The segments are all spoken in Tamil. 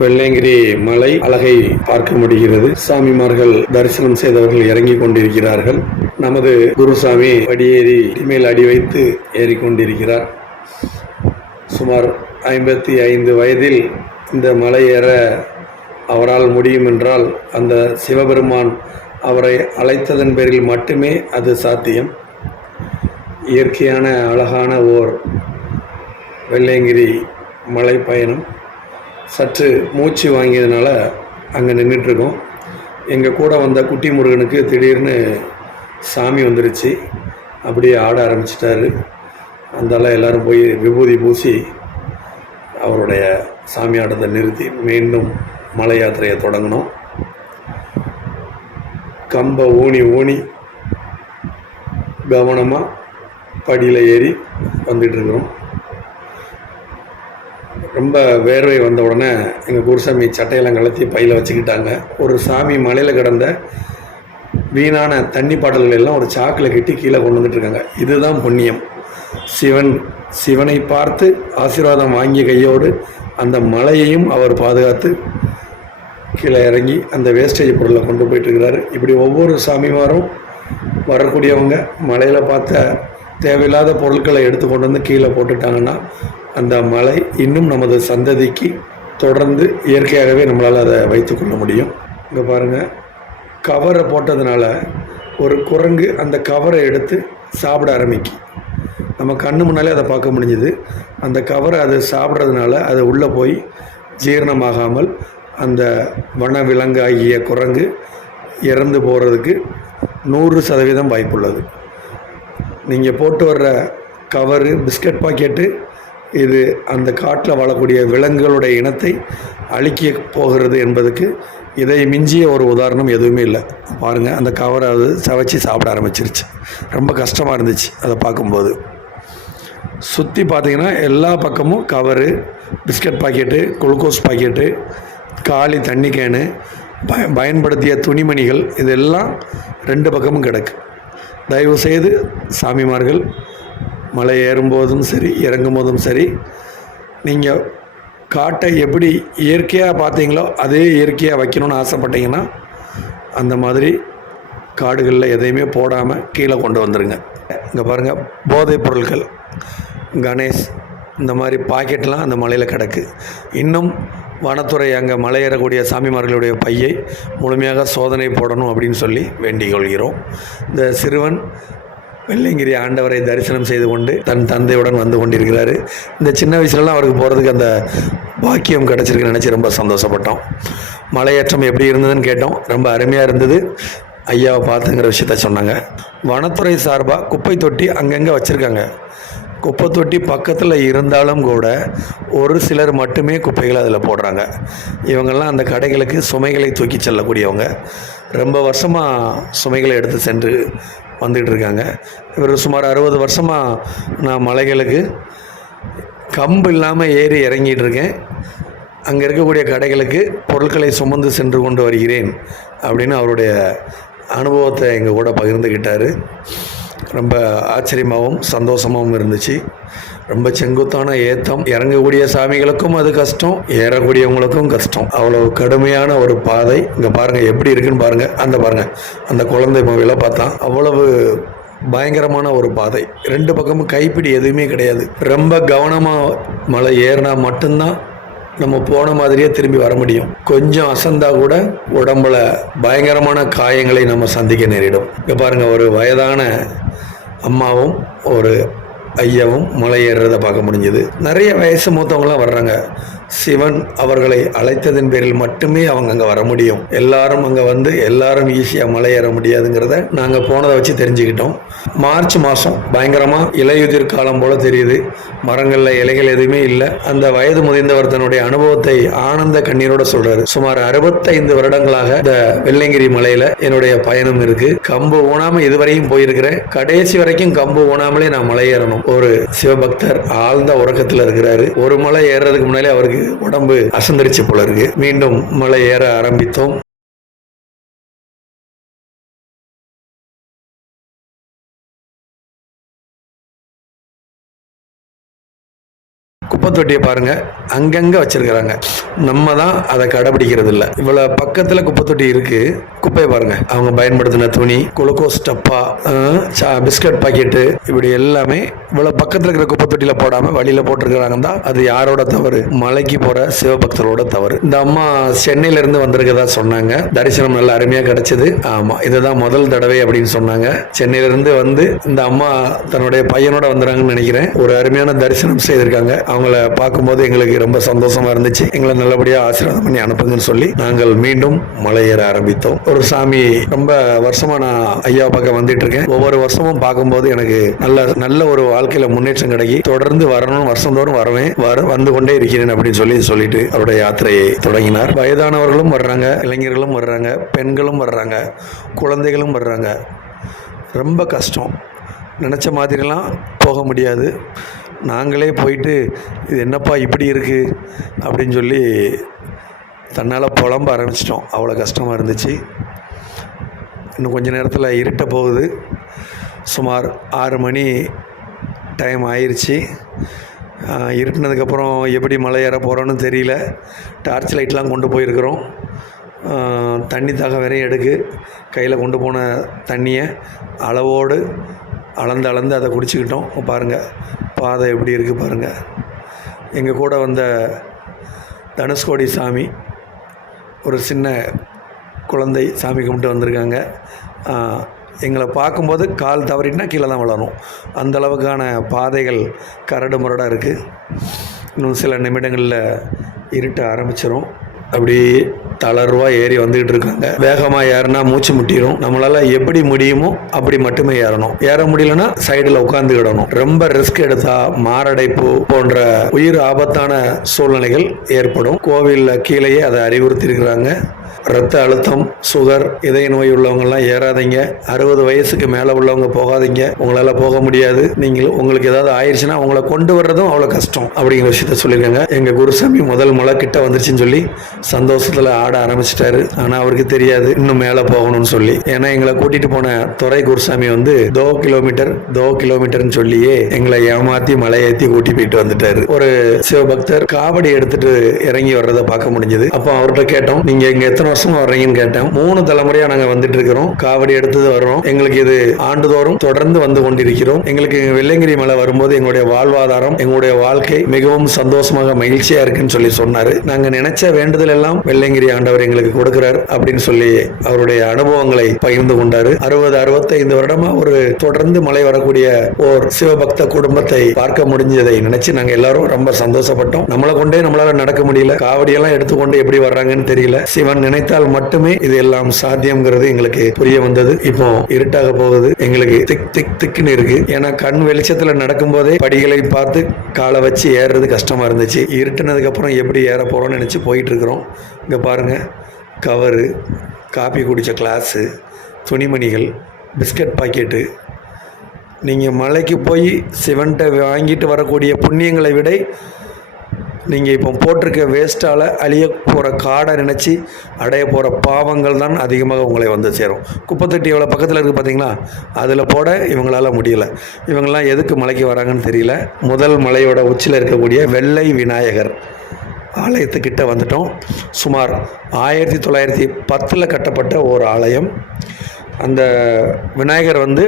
வெள்ளையங்கிரி மலை அழகை பார்க்க முடிகிறது. சாமிமார்கள் தரிசனம் செய்தவர்கள் இறங்கி கொண்டிருக்கிறார்கள். நமது குருசாமி படியேறி மேல் அடி வைத்து ஏறிக்கொண்டிருக்கிறார். சுமார் 55 வயதில் இந்த மலை ஏற அவரால் முடியும் என்றால் அந்த சிவபெருமான் அவரை அழைத்ததன் பேரில் மட்டுமே அது சாத்தியம். இயற்கையான அழகான ஓர் வெள்ளையங்கிரி மலை பயணம். சற்று மூச்சு வாங்கியதுனால அங்கே நின்றுட்டுருக்கோம். எங்கள் கூட வந்த குட்டி முருகனுக்கு திடீர்னு சாமி வந்துருச்சு, அப்படியே ஆட ஆரம்பிச்சிட்டாரு. அந்தால எல்லோரும் போய் விபூதி பூசி அவருடைய சாமி ஆட்டத்தை நிறுத்தி மீண்டும் மலை யாத்திரையை தொடங்கினோம். கம்பை ஊனி ஊனி கவனமாக படியில் ஏறி வந்துட்டுருக்குறோம். ரொம்ப வேர்வை வந்த உடனே எங்கள் குருசாமி சட்டையெல்லாம் கலத்தி பையில் வச்சுக்கிட்டாங்க. ஒரு சாமி மலையில் கிடந்த வீணான தண்ணி பாட்டல்கள் எல்லாம் ஒரு சாக்கில் கட்டி கீழே கொண்டு வந்துட்டுருக்காங்க. இதுதான் புண்ணியம். சிவனை பார்த்து ஆசீர்வாதம் வாங்கிய கையோடு அந்த மலையையும் அவர் பாதுகாத்து கீழே இறங்கி அந்த வேஸ்டேஜ் பொருளை கொண்டு போயிட்டுருக்கிறாரு. இப்படி ஒவ்வொரு சாமிமாரும் வரக்கூடியவங்க மலையில் பார்த்த தேவையில்லாத பொருட்களை எடுத்து கொண்டு வந்து கீழே போட்டுட்டாங்கன்னா அந்த மலை இன்னும் நமது சந்ததிக்கு தொடர்ந்து இயற்கையாகவே நம்மளால் அதை வைத்து கொள்ள முடியும். இங்கே பாருங்கள், கவரை போட்டதுனால ஒரு குரங்கு அந்த கவரை எடுத்து சாப்பிட ஆரம்பிக்கும். நம்ம கண்ணு முன்னாலே அதை பார்க்க முடிஞ்சுது. அந்த கவரை அது சாப்பிட்றதுனால அது உள்ளே போய் ஜீரணமாகாமல் அந்த வனவிலங்கு ஆகிய குரங்கு இறந்து போகிறதுக்கு 100% வாய்ப்புள்ளது. நீங்கள் போட்டு வர்ற கவரு, பிஸ்கட் பாக்கெட்டு, இது அந்த காட்டில் வாழக்கூடிய விலங்குகளுடைய இனத்தை அழிக்க போகிறது என்பதுக்கு இதை மிஞ்சிய ஒரு உதாரணம் எதுவுமே இல்லை. பாருங்கள், அந்த கவரை அது சவைச்சி சாப்பிட ஆரம்பிச்சிருச்சு. ரொம்ப கஷ்டமாக இருந்துச்சு அதை பார்க்கும்போது. சுற்றி பார்த்திங்கன்னா எல்லா பக்கமும் cover, biscuit packet, glucose packet, காலி தண்ணி கேனு, பயன்படுத்திய துணிமணிகள், இதெல்லாம் 2 பக்கமும் கிடக்கு. தயவுசெய்து சாமிமார்கள் மலை ஏறும்போதும் சரி இறங்கும் போதும் சரி, நீங்கள் காட்டை எப்படி இயற்கையாக பார்த்தீங்களோ அதே இயற்கையாக வைக்கணும்னு ஆசைப்பட்டீங்கன்னா அந்த மாதிரி காடுகளில் எதையுமே போடாமல் கீழே கொண்டு வந்துடுங்க. இங்கே பாருங்கள், போதைப் பொருட்கள், கணேஷ், இந்த மாதிரி பாக்கெட்லாம் அந்த மலையில் கிடக்கு. இன்னும் வனத்துறை அங்கே மலை ஏறக்கூடிய சாமிமார்களுடைய பையை முழுமையாக சோதனை போடணும் அப்படின்னு சொல்லி வேண்டிக் கொள்கிறோம். இந்த சிறுவன் வெள்ளையங்கிரி ஆண்டவரை தரிசனம் செய்து கொண்டு தன் தந்தையுடன் வந்து கொண்டிருக்கிறாரு. இந்த சின்ன வயசுலலாம் அவருக்கு போகிறதுக்கு அந்த பாக்கியம் கிடச்சிருக்குன்னு நினச்சி ரொம்ப சந்தோஷப்பட்டோம். மலையேற்றம் எப்படி இருந்ததுன்னு கேட்டோம். ரொம்ப அருமையாக இருந்தது. ஐயாவை பார்த்துங்கிற விஷயத்த சொன்னாங்க. வனத்துறை சார்பாக குப்பை தொட்டி அங்கங்கே வச்சுருக்காங்க. குப்பை தொட்டி பக்கத்தில் இருந்தாலும் கூட ஒரு சிலர் மட்டுமே குப்பைகளை அதில் போடுறாங்க. இவங்கெல்லாம் அந்த கடைகளுக்கு சுமைகளை தூக்கி செல்லக்கூடியவங்க. ரொம்ப வருஷமாக சுமைகளை எடுத்து சென்று வந்துகிட்ருக்காங்க. இவர் சுமார் 60 வருஷமாக நான் மலைகளுக்கு கம்பு இல்லாமல் ஏறி இறங்கிட்டு இருக்கேன், அங்கே இருக்கக்கூடிய கடைகளுக்கு பொருட்களை சுமந்து சென்று கொண்டு வருகிறேன் அப்படின்னு அவருடைய அனுபவத்தை எங்கள் கூட பகிர்ந்துக்கிட்டார். ரொம்ப ஆச்சரியமாகவும் சந்தோஷமாகவும் இருந்துச்சு. ரொம்ப செங்குத்தான ஏத்தம். இறங்கக்கூடிய சாமிகளுக்கும் அது கஷ்டம், ஏறக்கூடியவங்களுக்கும் கஷ்டம். அவ்வளோ கடுமையான ஒரு பாதை. இங்கே பாருங்கள் எப்படி இருக்குன்னு பாருங்கள். அந்த குழந்தை மூவில பார்த்தா அவ்வளவு பயங்கரமான ஒரு பாதை. 2 பக்கமும் கைப்பிடி எதுவுமே கிடையாது. ரொம்ப கவனமாக மலை ஏறினா மட்டும்தான் நம்ம போன மாதிரியே திரும்பி வர முடியும். கொஞ்சம் அசந்தா கூட உடம்புல பயங்கரமான காயங்களை நம்ம சந்திக்க நேரிடும். இங்கே பாருங்கள், ஒரு வயதான அம்மாவும் ஒரு ஐயாவும் மலை ஏறுறதை பார்க்க முடிஞ்சது. நிறைய வயசு மூத்தவங்களாம் வர்றாங்க. சிவன் அவர்களை அழைத்ததன் பேரில் மட்டுமே அவங்க அங்கே வர முடியும். எல்லாரும் அங்கே வந்து எல்லாரும் ஈஸியாக மலை ஏற முடியாதுங்கிறத நாங்கள் போனதை வச்சு தெரிஞ்சுக்கிட்டோம். மார்ச் மாதம் பயங்கரமாக இலையுதிர் காலம் போல் தெரியுது. மரங்களில் இலைகள் எதுவுமே இல்லை. அந்த வயது முதிர்ந்தவர் தன்னுடைய அனுபவத்தை ஆனந்த கண்ணீரோட சொல்கிறாரு. சுமார் 65 வருடங்களாக இந்த வெள்ளையங்கிரி மலையில் என்னுடைய பயணம் இருக்குது. கம்பு ஊனாமல் இதுவரையும் போயிருக்கிறேன். கடைசி வரைக்கும் கம்பு ஊனாமலே நான் மலை ஏறணும். ஒரு சிவபக்தர் ஆழ்ந்த உறக்கத்தில் இருக்கிறாரு. ஒரு மலை ஏறுறதுக்கு முன்னாலே அவருக்கு உடம்பு அசந்தரிச்சு போல இருக்கு. மீண்டும் மலை ஏற ஆரம்பித்தோம். குப்பை தொட்டியை பாருங்கள், அங்கங்கே வச்சுருக்கிறாங்க. நம்ம தான் அதை கடைபிடிக்கிறது இல்லை. இவ்வளோ பக்கத்தில் குப்பை தொட்டி இருக்குது, குப்பையை பாருங்கள். அவங்க பயன்படுத்தின துணி, குளுக்கோஸ் டப்பா, பிஸ்கட் பாக்கெட்டு, இப்படி எல்லாமே இவ்வளோ பக்கத்தில் இருக்கிற குப்பை தொட்டியில் போடாமல் வழியில் போட்டிருக்கிறாங்க தான். அது யாரோட தவறு? மலைக்கு போகிற சிவபக்தரோட தவறு. இந்த அம்மா சென்னையிலேருந்து வந்திருக்கதா சொன்னாங்க. தரிசனம் நல்ல அருமையாக கிடைச்சது. ஆமாம், இதுதான் முதல் தடவை அப்படின்னு சொன்னாங்க. சென்னையிலேருந்து வந்து இந்த அம்மா தன்னுடைய பையனோட வந்துறாங்கன்னு நினைக்கிறேன். ஒரு அருமையான தரிசனம் செய்திருக்காங்க. அவங்கள பார்க்கும்போது எங்களுக்கு ரொம்ப சந்தோஷமா இருந்துச்சு. எங்களை நல்லபடியாக ஆசீர்வாதம் பண்ணி அனுப்புங்கன்னு சொல்லி நாங்கள் மீண்டும் மலை ஏற ஆரம்பித்தோம். ஒரு சாமி, ரொம்ப வருஷமா நான் ஐயா பார்க்க வந்துட்டு இருக்கேன். ஒவ்வொரு வருஷமும் பார்க்கும்போது எனக்கு நல்ல ஒரு வாழ்க்கையில முன்னேற்றம் கிடைக்கி தொடர்ந்து வரணும், வருஷந்தோறும் வந்து கொண்டே இருக்கிறேன் அப்படின்னு சொல்லிட்டு அவருடைய யாத்திரையை தொடங்கினார். வயதானவர்களும் வர்றாங்க, இளைஞர்களும் வர்றாங்க, பெண்களும் வர்றாங்க, குழந்தைகளும் வர்றாங்க. ரொம்ப கஷ்டம். நினச்ச மாதிரிலாம் போக முடியாது. நாங்களே போயிட்டு இது என்னப்பா இப்படி இருக்குது அப்படின்னு சொல்லி தன்னால் புலம்ப ஆரம்பிச்சிட்டோம். அவ்வளோ கஷ்டமாக இருந்துச்சு. இன்னும் கொஞ்சம் நேரத்தில் இருட்ட போகுது. சுமார் 6 மணி டைம் ஆயிடுச்சு. இருட்டினதுக்கப்புறம் எப்படி மலை ஏற போகிறோன்னு தெரியல. டார்ச் லைட்லாம் கொண்டு போயிருக்கிறோம். தண்ணி தாக வரையும் எடுக்கு. கையில் கொண்டு போன தண்ணியை அளவோடு அளந்து அதை குடிச்சிக்கிட்டோம். பாருங்கள் பாதை எப்படி இருக்குது பாருங்கள். எங்கள் கூட வந்த தனுஷ்கோடி சாமி, ஒரு சின்ன குழந்தை சாமி கும்பிட்டு வந்திருக்காங்க. எங்களை பார்க்கும்போது கால் தவறிட்டுனா கீழே தான் விழணும். அந்தளவுக்கான பாதைகள் கரடு முரடாக இருக்குது. இன்னும் சில நிமிடங்களில் இருட்ட ஆரம்பிச்சிடும். அப்படி தளர்வாக ஏறி வந்துக்கிட்டு இருக்காங்க. வேகமாக ஏறினா மூச்சு முட்டிடும். நம்மளால் எப்படி முடியுமோ அப்படி மட்டுமே ஏறணும். ஏற முடியலன்னா சைடில் உட்காந்துக்கிடணும். ரொம்ப ரிஸ்க் எடுத்தால் மாரடைப்பு போன்ற உயிர் ஆபத்தான சூழ்நிலைகள் ஏற்படும். கோவிலில் கீழேயே அதை அறிவுறுத்தியிருக்கிறாங்க. ரத்த அழுத்தம், சுகர், இதய நோய் உள்ளவங்கெல்லாம் ஏறாதீங்க. 60 வயசுக்கு மேலே உள்ளவங்க போகாதீங்க. உங்களால் போக முடியாது. உங்களுக்கு ஏதாவது ஆயிடுச்சுன்னா உங்களை கொண்டு வர்றதும் அவ்வளோ கஷ்டம் அப்படிங்கிற விஷயத்த சொல்லியிருக்காங்க. எங்கள் குருசாமி முதல் மலை கிட்ட வந்துருச்சுன்னு சொல்லி சந்தோஷத்தில் ஆட ஆரம்பிச்சிட்டாரு. ஆனால் அவருக்கு தெரியாது இன்னும் மேலே போகணும்னு சொல்லி. ஏன்னா எங்களை கூட்டிகிட்டு போன துறை குருசாமி வந்து 2 கிலோமீட்டர்னு சொல்லியே எங்களை ஏமாற்றி மலையேற்றி கூட்டி போயிட்டு வந்துட்டாரு. ஒரு சிவபக்தர் காவடி எடுத்துட்டு இறங்கி வர்றதை பார்க்க முடிஞ்சது. அப்போ அவர்கிட்ட கேட்டோம், நீங்கள் இங்கே எத்தனை வருஷமா வர்றீங்கன்னு கேட்டேன். 3 தலைமுறையா நாங்க வந்துட்டு இருக்கிறோம். காவடி எடுத்தது வர்றோம். எங்களுக்கு இது ஆண்டுதோறும் தொடர்ந்து வந்து கொண்டிருக்கிறோம். எங்களுக்கு வெள்ளையங்கிரி மலை வரும்போது எங்களுடைய வாழ்வாதாரம், எங்களுடைய வாழ்க்கை மிகவும் சந்தோஷமாக மகிழ்ச்சியா இருக்குன்னு சொல்லி சொன்னாரு. நாங்க நினைச்ச வேண்டுதல் எல்லாம் வெள்ளையங்கிரி ஆண்டவர் எங்களுக்கு கொடுக்கிறார் அப்படின்னு சொல்லி அவருடைய அனுபவங்களை பகிர்ந்து கொண்டாரு. 65 வருடமா ஒரு தொடர்ந்து மலை வரக்கூடிய ஒரு சிவபக்த குடும்பத்தை பார்க்க முடிஞ்சதை நினைச்சு நாங்க எல்லாரும் ரொம்ப சந்தோஷப்பட்டோம். நம்மளை கொண்டே நம்மளால நடக்க முடியல. காவடியெல்லாம் எடுத்துக்கொண்டு எப்படி வர்றாங்கன்னு தெரியல. சிவன் நினைத்தால் மட்டுமே இது எல்லாம் சாத்தியம்ங்கிறது எங்களுக்கு புரிய வந்தது. இப்போ இருட்டாக போகுது. எங்களுக்கு திக்குன்னு இருக்கு. ஏன்னா கண் வெளிச்சத்துல நடக்கும் போதே படிகளை பார்த்து காலை வச்சு ஏறுறது கஷ்டமா இருந்துச்சு. இருட்டுனதுக்கு அப்புறம் எப்படி ஏற போறோம்னு நினைச்சு போயிட்டு இருக்கிறோம். இங்க பாருங்க, கவரு, காப்பி குடிச்ச கிளாஸு, துணிமணிகள், பிஸ்கட் பாக்கெட்டு. நீங்கள் மலைக்கு போய் சிவன்கிட்ட வாங்கிட்டு வரக்கூடிய புண்ணியங்களை விட நீங்கள் இப்போ போட்டிருக்க வேஸ்ட்டால் அழிய போகிற காடை நினச்சி அடைய போகிற பாவங்கள் தான் அதிகமாக உங்களை வந்து சேரும். குப்பைத்தொட்டி எவ்வளோ பக்கத்தில் இருக்குது பார்த்தீங்களா? அதில் போட இவங்களால் முடியலை. இவங்கெல்லாம் எதுக்கு மலைக்கு வராங்கன்னு தெரியல. முதல் மலையோட உச்சியில் இருக்கக்கூடிய வெள்ளை விநாயகர் ஆலயத்துக்கிட்ட வந்துட்டோம். சுமார் 1910 கட்டப்பட்ட ஒரு ஆலயம். அந்த விநாயகர் வந்து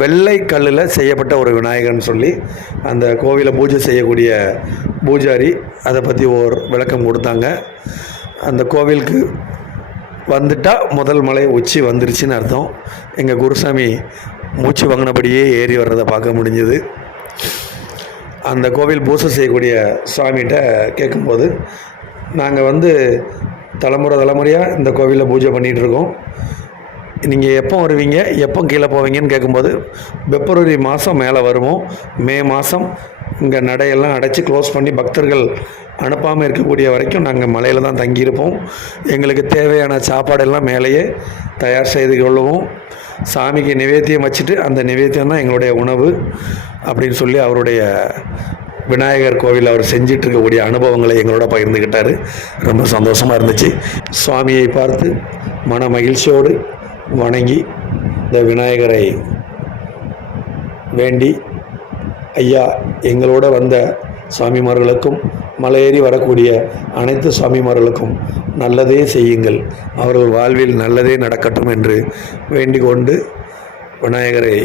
வெள்ளை கல்லில் செய்யப்பட்ட ஒரு விநாயகர்னு சொல்லி அந்த கோவிலை பூஜை செய்யக்கூடிய பூஜாரி அதை பற்றி ஒரு விளக்கம் கொடுத்தாங்க. அந்த கோவிலுக்கு வந்துட்டால் முதல் மலை உச்சி வந்துருச்சுன்னு அர்த்தம். எங்கள் குருசாமி மூச்சு வாங்கினபடியே ஏறி வர்றதை பார்க்க முடிஞ்சுது. அந்த கோவில் பூஜை செய்யக்கூடிய சுவாமிகிட்ட கேட்கும்போது, நாங்கள் வந்து தலைமுறையாக இந்த கோவிலில் பூஜை பண்ணிகிட்ருக்கோம். நீங்கள் எப்போ வருவீங்க, எப்போ கீழே போவீங்கன்னு கேட்கும்போது, பிப்ரவரி மாதம் மேலே வருவோம். மே மாதம் இங்கே நடையெல்லாம் அடைச்சி க்ளோஸ் பண்ணி பக்தர்கள் அனுப்பாமல் இருக்கக்கூடிய வரைக்கும் நாங்கள் மலையில் தான் தங்கியிருப்போம். எங்களுக்கு தேவையான சாப்பாடெல்லாம் மேலேயே தயார் செய்து கொள்ளுவோம். சாமிக்கு நிவேத்தியம் வச்சுட்டு அந்த நிவேத்தியம் தான் எங்களுடைய உணவு அப்படின்னு சொல்லி அவருடைய விநாயகர் கோவில் அவர் செஞ்சிட்டு இருக்கக்கூடிய அனுபவங்களை எங்களோட பகிர்ந்துக்கிட்டார். ரொம்ப சந்தோஷமாக இருந்துச்சு. சுவாமியை பார்த்து மன மகிழ்ச்சியோடு வணங்கி இந்த விநாயகரை வேண்டி, ஐயா எங்களோட வந்த சுவாமிமார்களுக்கும் மலையேறி வரக்கூடிய அனைத்து சுவாமிமார்களுக்கும் நல்லதே செய்யுங்கள், அவர்கள் வாழ்வில் நல்லதே நடக்கட்டும் என்று வேண்டிக் கொண்டு விநாயகரை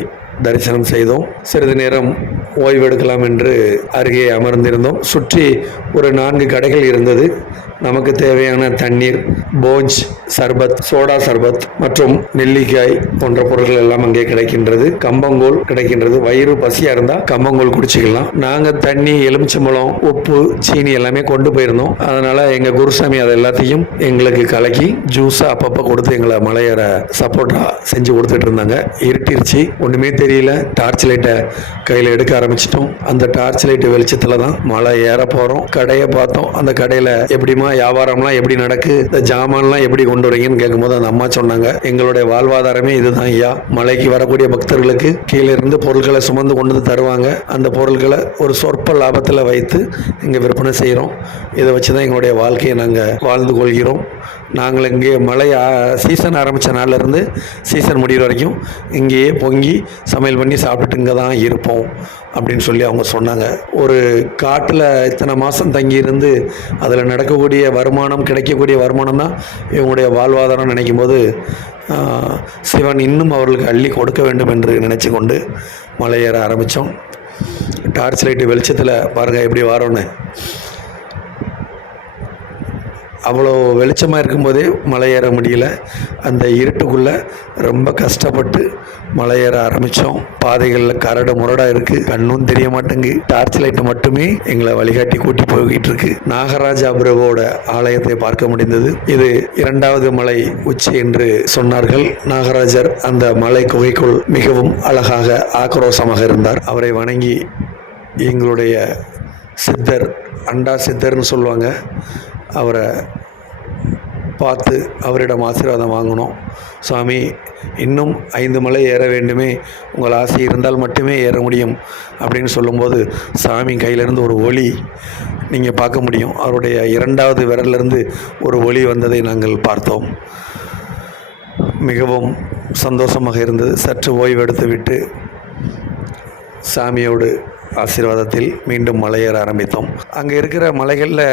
தரிசனம் செய்தோம். சிறிது நேரம் ஓய்வெடுக்கலாம் என்று அருகே அமர்ந்திருந்தோம். சுற்றி ஒரு 4 கடைகள் இருந்தது. நமக்கு தேவையான தண்ணீர், போஞ்ச், சர்பத், சோடா சர்பத் மற்றும் நெல்லிக்காய் போன்ற பொருட்கள் எல்லாம் அங்கே கிடைக்கின்றது. கம்பங்கூழ் கிடைக்கின்றது. வயிறு பசியாக இருந்தால் கம்பங்கூழ் குடிச்சிக்கலாம். நாங்கள் தண்ணி, எலுமிச்சம்பழம், உப்பு, சீனி எல்லாமே கொண்டு போயிருந்தோம். அதனால் எங்கள் குருசாமி அதை எல்லாத்தையும் எங்களுக்கு கலக்கி ஜூஸாக அப்பப்போ கொடுத்து எங்களை மலையேற சப்போர்ட்டாக செஞ்சு கொடுத்துட்டு இருந்தாங்க. இருட்டிருச்சு, ஒன்றுமே தெரியல. டார்ச் லைட்டை கையில் எடுக்க ஆரம்பிச்சிட்டோம். அந்த டார்ச் லைட்டு வெளிச்சத்தில் தான் மலை ஏற போகிறோம். கடையை பார்த்தோம். அந்த கடையில் எப்படிமா வியாபாரம்லாம் எப்படி நடக்கு, இந்த ஜாமான்லாம் எப்படி கொண்டு வரீங்கன்னு கேட்கும்போது அந்த அம்மா சொன்னாங்க, எங்களுடைய வாழ்வாதாரமே இதுதான் ஐயா. மலைக்கு வரக்கூடிய பக்தர்களுக்கு கீழே இருந்து பொருட்களை சுமந்து கொண்டு வந்து தருவாங்க. அந்த பொருட்களை ஒரு சொற்ப லாபத்தில் வைத்து இங்கே விற்பனை செய்கிறோம். இதை வச்சு தான் எங்களுடைய வாழ்க்கையை நாங்கள் வாழ்ந்து கொள்கிறோம். நாங்கள் இங்கே மழை சீசன் ஆரம்பித்த நாள்லேருந்து சீசன் முடிகிற வரைக்கும் இங்கேயே பொங்கி சமையல் பண்ணி சாப்பிட்டுட்டு இங்கே தான் இருப்போம் அப்படின்னு சொல்லி அவங்க சொன்னாங்க. ஒரு காட்டில் இத்தனை மாதம் தங்கியிருந்து அதில் நடக்கக்கூடிய வருமானம், கிடைக்கக்கூடிய வருமானம் தான் இவங்களுடைய வாழ்வாதாரம் நினைக்கும் போது சிவன் இன்னும் அவர்களுக்கு அள்ளி கொடுக்க வேண்டும் என்று நினச்சி கொண்டு மலையேற ஆரம்பித்தோம். டார்ச் லைட்டு வெளிச்சத்தில் பாருங்கள் எப்படி வரோன்னு. அவ்வளோ வெளிச்சமாக இருக்கும்போதே மலையேற முடியல. அந்த இருட்டுக்குள்ளே ரொம்ப கஷ்டப்பட்டு மலையேற ஆரம்பித்தோம். பாதைகளில் கரடு முரடாக இருக்குது, கண்ணும் தெரிய மாட்டேங்கு. டார்ச் லைட்டு மட்டுமே எங்களை வழிகாட்டி கூட்டி போய்கிட்டு இருக்கு. நாகராஜா பிரபுவோட ஆலயத்தை பார்க்க முடிந்தது. இது 2வது மலை உச்சி என்று சொன்னார்கள். நாகராஜர் அந்த மலை குகைக்குள் மிகவும் அழகாக ஆக்ரோஷமாக இருந்தார். அவரை வணங்கி எங்களுடைய சித்தர், அண்டா சித்தர்னு சொல்லுவாங்க, அவரை பார்த்து அவரிடம் ஆசீர்வாதம் வாங்கினோம். சுவாமி, இன்னும் 5 மலை ஏற வேண்டுமே, உங்கள் ஆசை இருந்தால் மட்டுமே ஏற முடியும் அப்படின்னு சொல்லும்போது சாமி கையிலேருந்து ஒரு ஒளி நீங்கள் பார்க்க முடியும். அவருடைய 2வது விரலிருந்து ஒரு ஒளி வந்ததை நாங்கள் பார்த்தோம். மிகவும் சந்தோஷமாக இருந்தது. சற்று ஓய்வெடுத்து விட்டு சாமியோடு ஆசீர்வாதத்தில் மீண்டும் மலையேற ஆரம்பித்தோம். அங்கே இருக்கிற மலைகளில்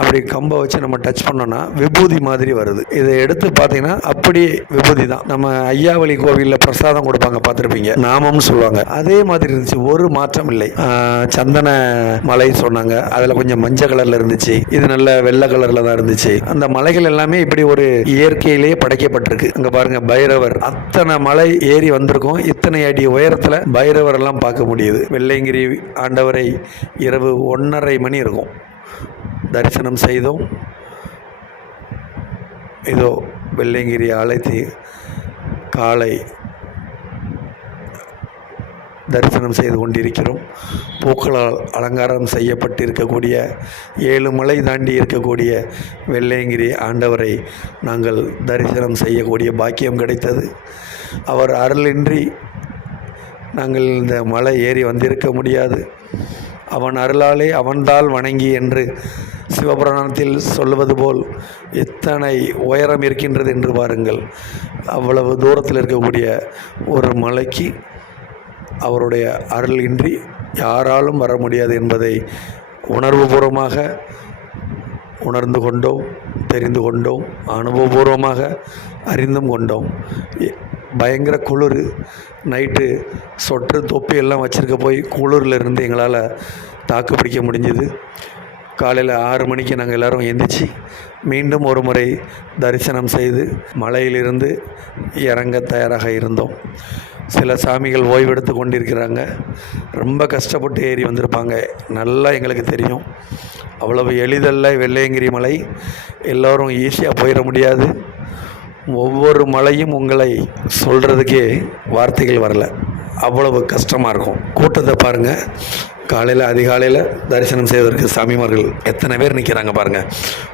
அப்படி கம்பை வச்சு நம்ம டச் பண்ணோன்னா விபூதி மாதிரி வருது. இதை எடுத்து பார்த்தீங்கன்னா அப்படியே விபூதி தான். நம்ம ஐயாவளி கோவிலில் பிரசாதம் கொடுப்பாங்க, பார்த்துருப்பீங்க, நாமம்னு சொல்லுவாங்க, அதே மாதிரி இருந்துச்சு. ஒரு மாற்றம் இல்லை. சந்தன மலை சொன்னாங்க, அதில் கொஞ்சம் மஞ்சள் கலரில் இருந்துச்சு. இது நல்ல வெள்ளை கலரில் தான் இருந்துச்சு. அந்த மலைகள் எல்லாமே இப்படி ஒரு இயற்கையிலேயே படைக்கப்பட்டிருக்கு. அங்கே பாருங்கள், பைரவர். அத்தனை மலை ஏறி வந்திருக்கோம். இத்தனை அடி உயரத்தில் பைரவர் எல்லாம் பார்க்க முடியுது. வெள்ளையங்கிரி ஆண்டவரை இரவு 1:30 மணி இருக்கும் தரிசனம் செய்தோம். இதோ வெள்ளையங்கிரி ஆலயத்தை காலை தரிசனம் செய்து கொண்டிருக்கிறோம். பூக்களால் அலங்காரம் செய்யப்பட்டிருக்கக்கூடிய 7 மலை தாண்டி இருக்கக்கூடிய வெள்ளையங்கிரி ஆண்டவரை நாங்கள் தரிசனம் செய்யக்கூடிய பாக்கியம் கிடைத்தது. அவர் அருளின்றி நாங்கள் இந்த மலை ஏறி வந்திருக்க முடியாது. அவன் அருளாலே அவன்தாள் வணங்கி என்று சிவபுராணத்தில் சொல்வது போல் எத்தனை உயரம் இருக்கின்றது என்று பாருங்கள். அவ்வளவு தூரத்தில் இருக்கக்கூடிய ஒரு மலைக்கு அவருடைய அருள் இன்றி யாராலும் வர முடியாது என்பதை உணர்வுபூர்வமாக உணர்ந்து கொண்டோம், தெரிந்து கொண்டோம், அனுபவபூர்வமாக அறிந்தும் கொண்டோம். பயங்கர குளிர். நைட்டு சொட்டு தொப்பி எல்லாம் வச்சுருக்க போய் குளிரில் இருந்து எங்களால் தாக்கு பிடிக்க முடிஞ்சுது. காலையில் 6 மணிக்கு நாங்கள் எல்லோரும் எந்திரிச்சு மீண்டும் ஒரு முறை தரிசனம் செய்து மலையிலிருந்து இறங்க தயாராக இருந்தோம். சில சாமிகள் ஓய்வெடுத்து கொண்டிருக்கிறாங்க. ரொம்ப கஷ்டப்பட்டு ஏறி வந்திருப்பாங்க, நல்லா எங்களுக்கு தெரியும். அவ்வளவு எளிதல்ல வெள்ளையங்கிரி மலை. எல்லோரும் ஈஸியாக போயிட முடியாது. ஒவ்வொரு மலையும் உங்களை சொல்கிறதுக்கே வார்த்தைகள் வரல, அவ்வளவு கஷ்டமாக இருக்கும். கூட்டத்தை பாருங்கள். காலையில் அதிகாலையில் தரிசனம் செய்வதற்கு சாமிமார்கள் எத்தனை பேர் நிற்கிறாங்க பாருங்கள்.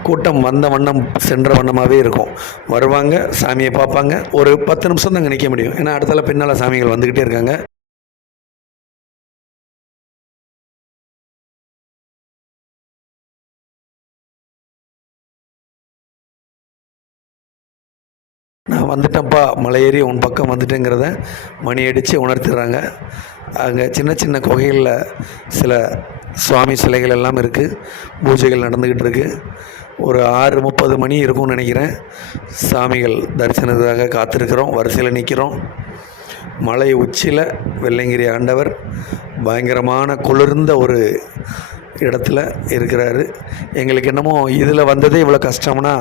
கூட்டம் வந்த வண்ணம் சென்ற வண்ணமாகவே இருக்கும். வருவாங்க, சாமியை பார்ப்பாங்க. ஒரு 10 நிமிஷம் தான் அங்கே நிற்க முடியும். ஏன்னா அடுத்தால பின்னால் சாமிகள் வந்துக்கிட்டே இருக்காங்க. நான் வந்துட்டேன்ப்பா, மலையேறி உன் பக்கம் வந்துட்டேங்கிறத மணி அடித்து உணர்த்திடுறாங்க. அங்கே சின்ன சின்ன குகைகளில் சில சுவாமி சிலைகள் எல்லாம் இருக்குது. பூஜைகள் நடந்துக்கிட்டு இருக்குது. ஒரு 6:30 மணி இருக்கும்னு நினைக்கிறேன். சாமிகள் தரிசனத்துக்காக காத்திருக்கிறோம், வரிசையில் நிற்கிறோம். மலை உச்சியில் வெள்ளையங்கிரி ஆண்டவர் பயங்கரமான குளிர்ந்த ஒரு இடத்துல இருக்கிறாரு. எங்களுக்கு என்னமோ இதில் வந்ததே இவ்வளோ கஷ்டம்னா,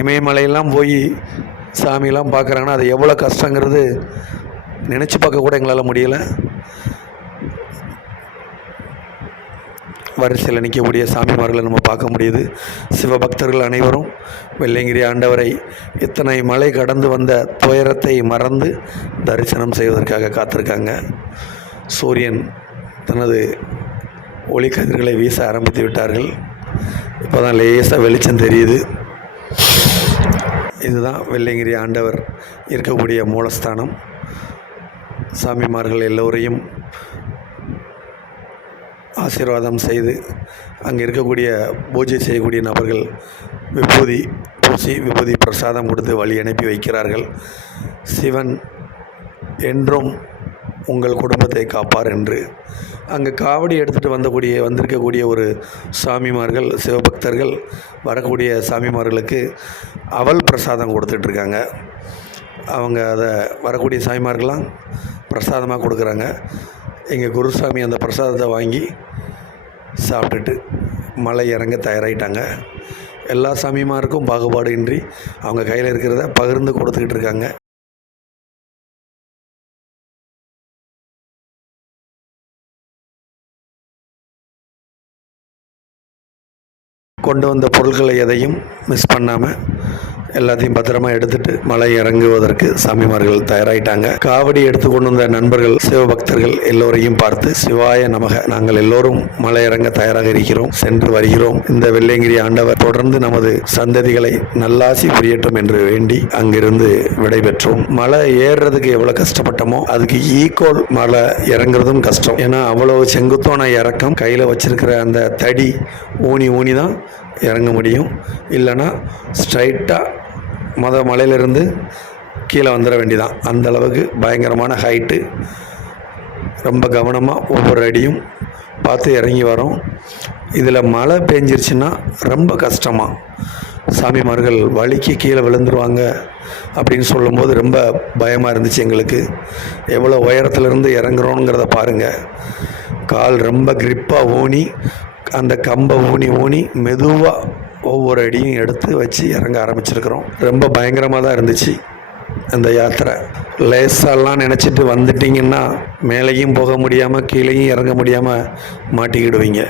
இமயமலையெல்லாம் போய் சாமியெல்லாம் பார்க்குறாங்கன்னா அது எவ்வளோ கஷ்டங்கிறது நினச்சி பார்க்க கூட எங்களால் முடியலை. வரிசையில் நிற்கக்கூடிய சாமிமார்களை நம்ம பார்க்க முடியுது. சிவபக்தர்கள் அனைவரும் வெள்ளையங்கிரி ஆண்டவரை இத்தனை மலை கடந்து வந்த துயரத்தை மறந்து தரிசனம் செய்வதற்காக காத்திருக்காங்க. சூரியன் தனது ஒளிக்கதிர்களை வீச ஆரம்பித்து விட்டார்கள். இப்போ தான் லேசாக வெளிச்சம் தெரியுது. இதுதான் வெள்ளையங்கிரி ஆண்டவர் இருக்கக்கூடிய மூலஸ்தானம். சாமிமார்கள் எல்லோரையும் ஆசீர்வாதம் செய்து அங்கே இருக்கக்கூடிய பூஜை செய்யக்கூடிய நபர்கள் விபூதி பூசி விபூதி பிரசாதம் கொடுத்து வழி அனுப்பி வைக்கிறார்கள். சிவன் என்றும் உங்கள் குடும்பத்தை காப்பார் என்று. அங்கே காவடி எடுத்துகிட்டு வந்திருக்கக்கூடிய ஒரு சாமிமார்கள், சிவபக்தர்கள் வரக்கூடிய சாமிமார்களுக்கு அவல் பிரசாதம் கொடுத்துட்ருக்காங்க. அவங்க அதை வரக்கூடிய சாமிமார்கள்லாம் பிரசாதமாக கொடுக்குறாங்க. எங்கள் குருசாமி அந்த பிரசாதத்தை வாங்கி சாப்பிட்டுட்டு மலை இறங்க தயாராகிட்டாங்க. எல்லா சாமிமாருக்கும் பாகுபாடு இன்றி அவங்க கையில் இருக்கிறத பகிர்ந்து கொடுத்துக்கிட்டு இருக்காங்க. கொண்டு வந்த பொருட்களை எதையும் மிஸ் பண்ணாமல் எல்லாத்தையும் பத்திரமா எடுத்துட்டு மலை இறங்குவதற்கு சாமிமார்கள் தயாராகிட்டாங்க. காவடி எடுத்து கொண்டு வந்த நண்பர்கள், சிவபக்தர்கள் எல்லோரையும் பார்த்து சிவாய நமக, நாங்கள் எல்லோரும் மலை இறங்க தயாராக இருக்கிறோம், சென்று வருகிறோம். இந்த வெள்ளையங்கிரி ஆண்டவர் தொடர்ந்து நமது சந்ததிகளை நல்லாசி புரியட்டும் என்று வேண்டி அங்கிருந்து விடைபெற்றோம். மலை ஏறுறதுக்கு எவ்வளவு கஷ்டப்பட்டோமோ அதுக்கு ஈக்குவல் மலை இறங்குறதும் கஷ்டம். ஏன்னா அவ்வளவு செங்குத்தான இறக்கம். கையில் வச்சிருக்கிற அந்த தடி ஊனி தான் இறங்க முடியும். இல்லைன்னா ஸ்ட்ரைட்டாக மலையிலிருந்து கீழே வந்துட வேண்டிதான். அந்த அளவுக்கு பயங்கரமான ஹைட்டு. ரொம்ப கவனமாக ஒவ்வொரு அடியும் பார்த்து இறங்கி வரோம். இதில் மழை பெஞ்சிருச்சுன்னா ரொம்ப கஷ்டமாக சாமிமார்கள் வலிக்கு கீழே விழுந்துருவாங்க அப்படின்னு சொல்லும்போது ரொம்ப பயமாக இருந்துச்சு எங்களுக்கு. எவ்வளோ உயரத்துலேருந்து இறங்குறோங்கிறத பாருங்கள். கால் ரொம்ப கிரிப்பாக ஊனி அந்த கம்பை ஊனி மெதுவாக ஒவ்வொரு அடியும் எடுத்து வச்சு இறங்க ஆரம்பிச்சிருக்கிறோம். ரொம்ப பயங்கரமாக தான் இருந்துச்சு அந்த யாத்திரை. லேசாலாம் நினச்சிட்டு வந்துட்டிங்கன்னா மேலேயும் போக முடியாமல் கீழேயும் இறங்க முடியாமல் மாட்டிக்கிடுவீங்க.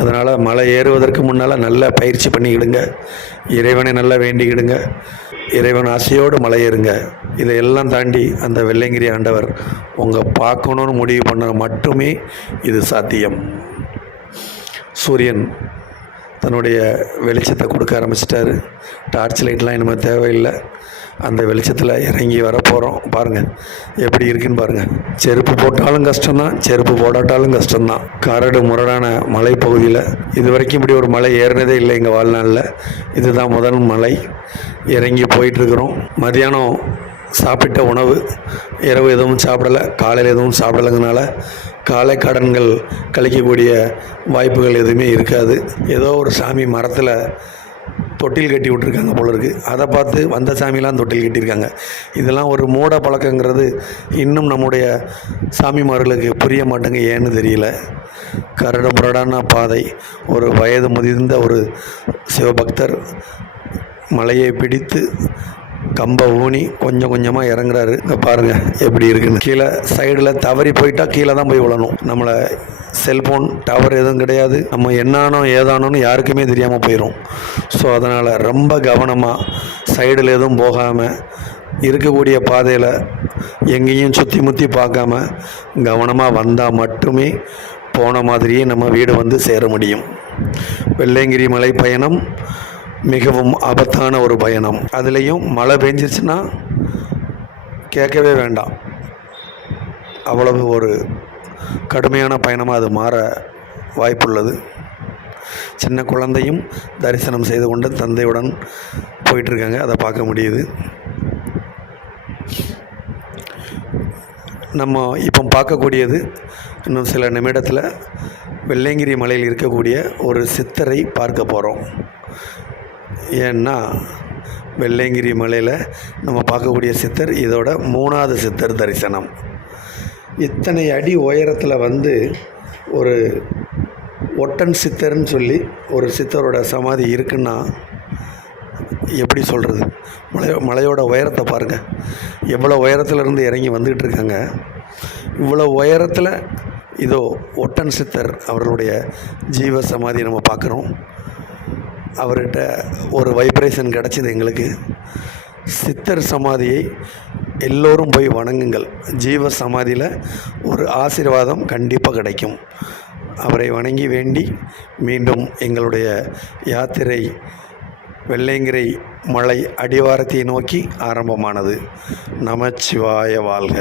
அதனால் மலை ஏறுவதற்கு முன்னால் நல்லா பயிற்சி பண்ணிக்கிடுங்க. இறைவனை நல்லா வேண்டிக்கிடுங்க. இறைவன் ஆசையோடு மலை ஏறுங்க. இதையெல்லாம் தாண்டி அந்த வெள்ளையங்கிரி ஆண்டவர் உங்கள் பார்க்கணுன்னு முடிவு பண்ண மட்டுமே இது சாத்தியம். சூரியன் தன்னுடைய வெளிச்சத்தை கொடுக்க ஆரம்பிச்சிட்டாரு. டார்ச் லைட்லாம் இனிமேல் தேவையில்லை. அந்த வெளிச்சத்தில் இறங்கி வர போகிறோம். பாருங்கள் எப்படி இருக்குன்னு பாருங்கள். செருப்பு போட்டாலும் கஷ்டம்தான், செருப்பு போடாட்டாலும் கஷ்டம்தான். கரடு முரடான மலைப்பகுதியில் இது வரைக்கும் இப்படி ஒரு மலை ஏறினதே இல்லை எங்கள் வாழ்நாளில். இதுதான் முதல் மலை. இறங்கி போயிட்டுருக்குறோம். மதியானம் சாப்பிட்ட உணவு, இரவு எதுவும் சாப்பிடலை, காலையில் எதுவும் சாப்பிடலைங்கனால காலை கடன்கள் கழிக்கக்கூடிய வாய்ப்புகள் எதுவுமே இருக்காது. ஏதோ ஒரு சாமி மரத்தில் தொட்டில் கட்டி விட்ருக்காங்க போல இருக்குது. அதை பார்த்து வந்த சாமிலாம் தொட்டில் கட்டியிருக்காங்க. இதெல்லாம் ஒரு மூட பழக்கங்கிறது இன்னும் நம்முடைய சாமிமார்களுக்கு புரிய மாட்டேங்க. ஏன்னு தெரியல. கரடு முரடான பாதை. ஒரு வயது முதிர்ந்த ஒரு சிவபக்தர் மலையை பிடித்து கம்பை ஊனி கொஞ்சம் கொஞ்சமாக இறங்குறாரு. இங்கே பாருங்கள் எப்படி இருக்குன்னு. கீழே சைடில் தவறி போயிட்டால் கீழே தான் போய் விழணும். நம்மளை செல்ஃபோன் டவர் எதுவும் கிடையாது. நம்ம என்னானோ ஏதானோன்னு யாருக்குமே தெரியாமல் போயிடும். ஸோ அதனால் ரொம்ப கவனமாக சைடில் எதுவும் போகாமல் இருக்கக்கூடிய பாதையில் எங்கேயும் சுற்றி முற்றி பார்க்காம கவனமாக வந்தால் மட்டுமே போன மாதிரியே நம்ம வீடு வந்து சேர முடியும். வெள்ளையங்கிரி மலை பயணம் மிகவும் ஆபத்தான ஒரு பயணம். அதுலேயும் மழை பெஞ்சிருச்சுன்னா கேட்கவே வேண்டாம். அவ்வளவு ஒரு கடுமையான பயணமாக அது மாற வாய்ப்புள்ளது. சின்ன குழந்தையும் தரிசனம் செய்து கொண்டு தந்தையுடன் போயிட்டுருக்காங்க. அதை பார்க்க முடியுது. நம்ம இப்போ பார்க்கக்கூடியது இன்னும் சில நிமிடத்தில் வெள்ளையங்கிரி மலையில் இருக்கக்கூடிய ஒரு சித்தரை பார்க்க போகிறோம். ஏன்னா வெள்ளையங்கிரி மலையில் நம்ம பார்க்கக்கூடிய சித்தர் இதோட 3வது சித்தர் தரிசனம். இத்தனை அடி உயரத்தில் வந்து ஒரு ஒட்டன் சித்தர்னு சொல்லி ஒரு சித்தரோட சமாதி இருக்குன்னா எப்படி சொல்கிறது? மலையோட உயரத்தை பாருங்கள், எவ்வளோ உயரத்துலேருந்து இறங்கி வந்துக்கிட்டு இருக்காங்க. இவ்வளோ உயரத்தில் இதோ ஒட்டன் சித்தர் அவர்களுடைய ஜீவ சமாதி நம்ம பார்க்குறோம். அவர்கிட்ட ஒரு வைப்ரேஷன் கிடச்சிது எங்களுக்கு. சித்தர் சமாதியை எல்லோரும் போய் வணங்குங்கள். ஜீவ சமாதியில் ஒரு ஆசீர்வாதம் கண்டிப்பாக கிடைக்கும். அவரை வணங்கி வேண்டி மீண்டும் எங்களுடைய யாத்திரை வெள்ளையங்கிரி மலை அடிவாரத்தை நோக்கி ஆரம்பமானது. நமச்சிவாய வாழ்க.